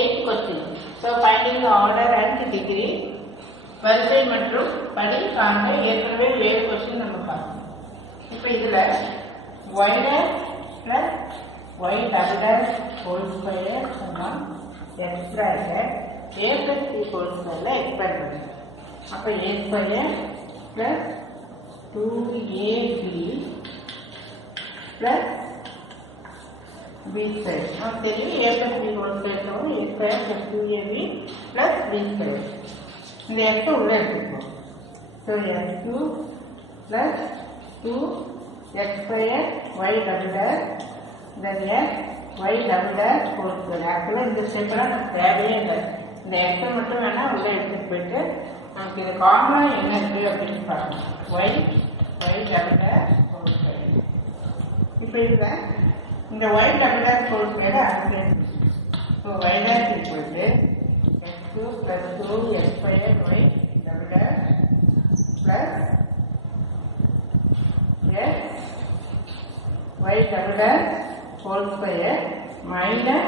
Eighth question. So finding the order and degree. வரிசை மற்றும் படி காண்க. ஏற்கனவே 7 கொஸ்டின் நம்ம பார்த்தோம். இப்போ இதுல y dash plus y double dash whole square சமம் x bracket a plus b whole square ல expand பண்ணுங்க. அப்ப a square plus 2ab plus b square. நமக்கு தெரியும் a plus b whole square சமம் a square plus 2ab plus b square. இந்த x உள்ள எடுத்துக்கோம். So x2 plus 2x square y double dash then x y double dash whole square. ஆக்சுவலாக இந்த ஸ்டெப்லாம் நமக்கு தேவையே இல்லை. இந்த x மட்டும் வேணா உள்ள எடுத்துட்டு போயிட்டு நமக்கு இது காமனா என்ன இருக்கு அப்படின்னு பார்க்கணும். y double dash whole square. இப்போ இதுல இந்த y double dash whole square அங்கே so y dash equal to x2 plus 2x square y double dash plus x y double dash whole square minus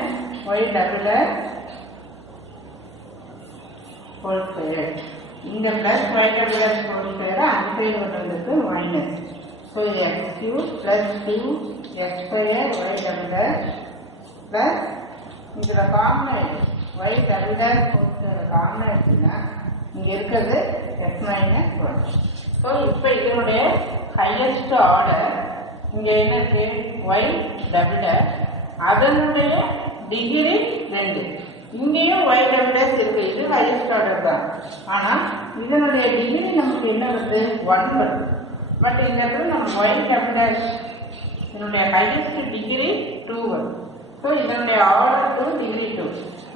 y double dash whole square. இந்த plus y double dash whole square அந்த side வந்ததுக்கு minus. So x cube plus 2x square y double dash plus இதுல common y double dash whole square common இருக்குன்னா இங்க இருக்கிறது x minus 1. So இப்போ இதனுடைய highest order இங்க என்ன இருக்கு y double dash அதனுடைய டிகிரி 2. இங்கேயும் y double dash இருக்கு. இது highest order தான். ஆனா இதனுடைய டிகிரி நமக்கு என்ன வருது 1 வருது. பட் இந்த இடத்துல நம்ம y double dash இதனுடைய highest டிகிரி 2 வருது. ஸோ இதனுடைய ஆர்டர் 2 டிகிரி 2.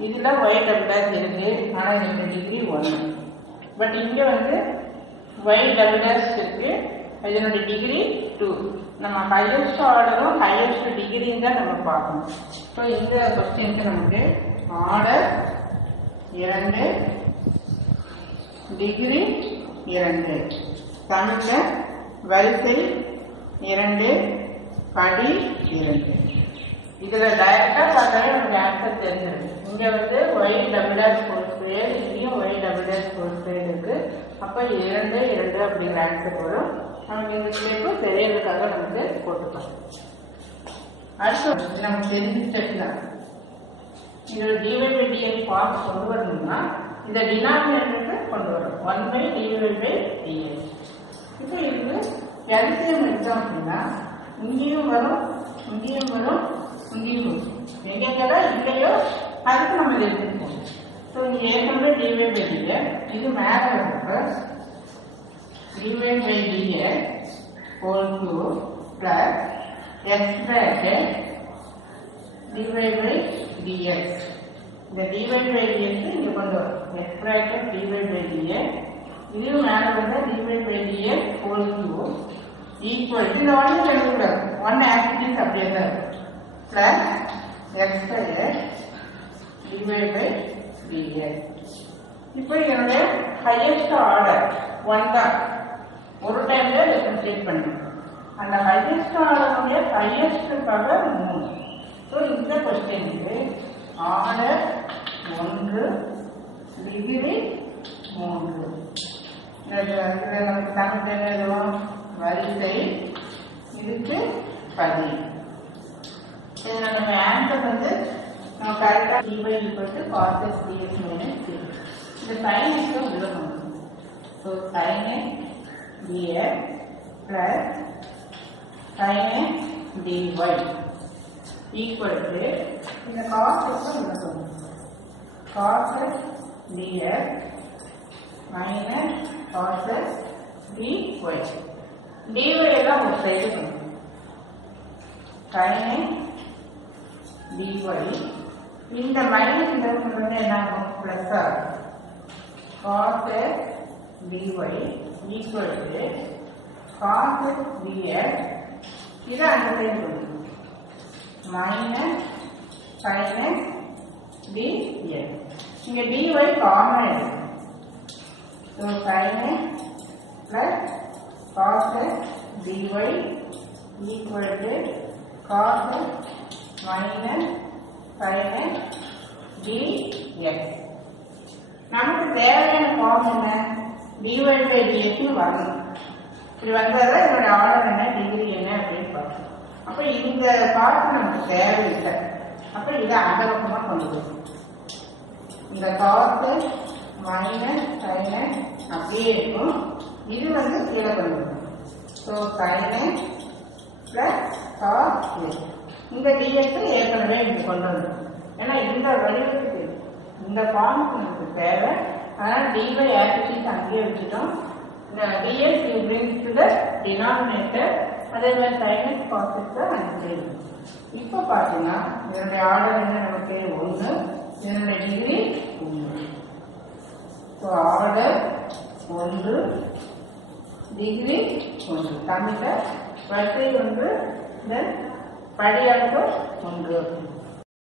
இதுல y double dash இருக்கு. ஆனா இதனுடைய டிகிரி 1. பட் இங்க வந்து y double dash இருக்கு. இதனுடைய டிகிரி 2. நம்ம ஹையஸ்ட் ஆர்டரும் ஹையஸ்ட் டிகிரியும் தான் நம்ம பார்க்கணும். ஸோ இந்த கொஸ்டினுக்கு நமக்கு ஆர்டர் 2 டிகிரி 2 தமிழ்ல வரிசை 2 படி 2. இதுல டைரக்டா பார்த்தாலே நமக்கு ஆன்சர் தெரிஞ்சிருக்கு. இங்க வந்து y double dash whole square இங்கேயும் y double dash whole square இருக்கு. அப்ப 2 2 அப்படிங்கிற ஆன்சர் வரும். நமக்கு இந்த ஸ்டெப்பு தெரியறதுக்காக நமக்கு போட்டுக்கலாம். அடுத்து நமக்கு தெரிஞ்சிச்சுன்னா இதோட டிவை பை டிஎக்ஸ் ஃபார்ம் கொண்டு வரணும்னா இந்த டினாமினேட்டருக்கு கொண்டு வரும் 1/dv/dx. இப்போ இது எல்சிஎம் எடுத்தோம் அப்படின்னா இங்கேயும் வரும் இங்கேயும் வரும் இங்கேயும் வரும். எங்கெங்கெல்லாம் இல்லையோ அதுக்கு நம்ம இதை எடுத்துப்போம். ஸோ இங்கே ஏற்கனவே டிவை பை டிஎக்ஸ் இது மேலே வரப்ப dv/dx whole cube plus x bracket dv/dx. இந்த dv/dx இங்க கொண்டு வரும் x bracket dv/dx. இதுவும் மேல வந்து dv/dx whole cube equal to இந்த ஒன்று எழுதக்கூடாது. 1 ஆக்சிஸ் அப்படியே தான் plus x square dv/dx. இப்போ இதனுடைய ஹையஸ்ட் ஆர்டர் 1 தான். ஒரு டைம்ல டிஃபரன்ஷியேட் பண்ணணும். அந்த ஹையஸ்ட் ஆர்டருடைய ஹையஸ்ட் பவர் 3. ஸோ இந்த கொஸ்டினுக்கு ஆர்டர் 1 டிகிரி 3. இதில் நமக்கு தமிழ் எழுதுவோம் வரிசை இதுக்கு பதி. இதில் நம்ம ஆன்சர் வந்து நம்ம கரெக்டாக dy equal cos x dx minus c. இந்த sin x விழுகணும். So sin x dx plus sin x dy equal to இந்த cos x விழுகணும். cos x dx minus cos x dy. dy எல்லாம் ஒரு சைடு பண்ணும். sin x dy இந்த minus இந்த என்ன ஆகும் பிளஸ் ஆகும். cos x dy equal to cos x dx இதை அந்த சைடு பண்ணும் மைனஸ் sin x dx. இங்க dy காமன் இருக்கு. So sin x plus cos x dy equal to cos x minus sin x dx. நமக்கு தேவையான form என்ன? dy by dx வரணும். இப்படி வந்தாதான் இதோட ஆர்டர் என்ன, டிகிரி என்ன அப்படின்னு பார்க்கணும். அப்ப இந்த பார்ட் நமக்கு தேவையில்லை. அப்ப இதை அந்த பக்கமா கொண்டு போகும். இந்த காசு மைனஸ் சைனஸ் அப்படியே இருக்கும். இது வந்து கீழே கொண்டு வரும். ஸோ சைனஸ் பிளஸ் காஸ் இந்த டிஎஸ் ஏற்கனவே இங்க கொண்டு வரும். ஏன்னா இந்த வடிவத்துக்கு இந்த ஃபார்முக்கு நமக்கு தேவை. அதனால dy ஆக்டிவிட்டிஸ் அங்கேயே வச்சுட்டோம். ds you bring to the denominator. அதே மாதிரி சைனஸ் காசஸ் அங்கே. இப்போ பார்த்தீங்கன்னா இதனுடைய ஆர்டர் என்ன, நமக்கு 1, இதனுடைய டிகிரி 1. So order 1, degree 1. தமிழ வரிசை 1, தென் படியாக்க 1.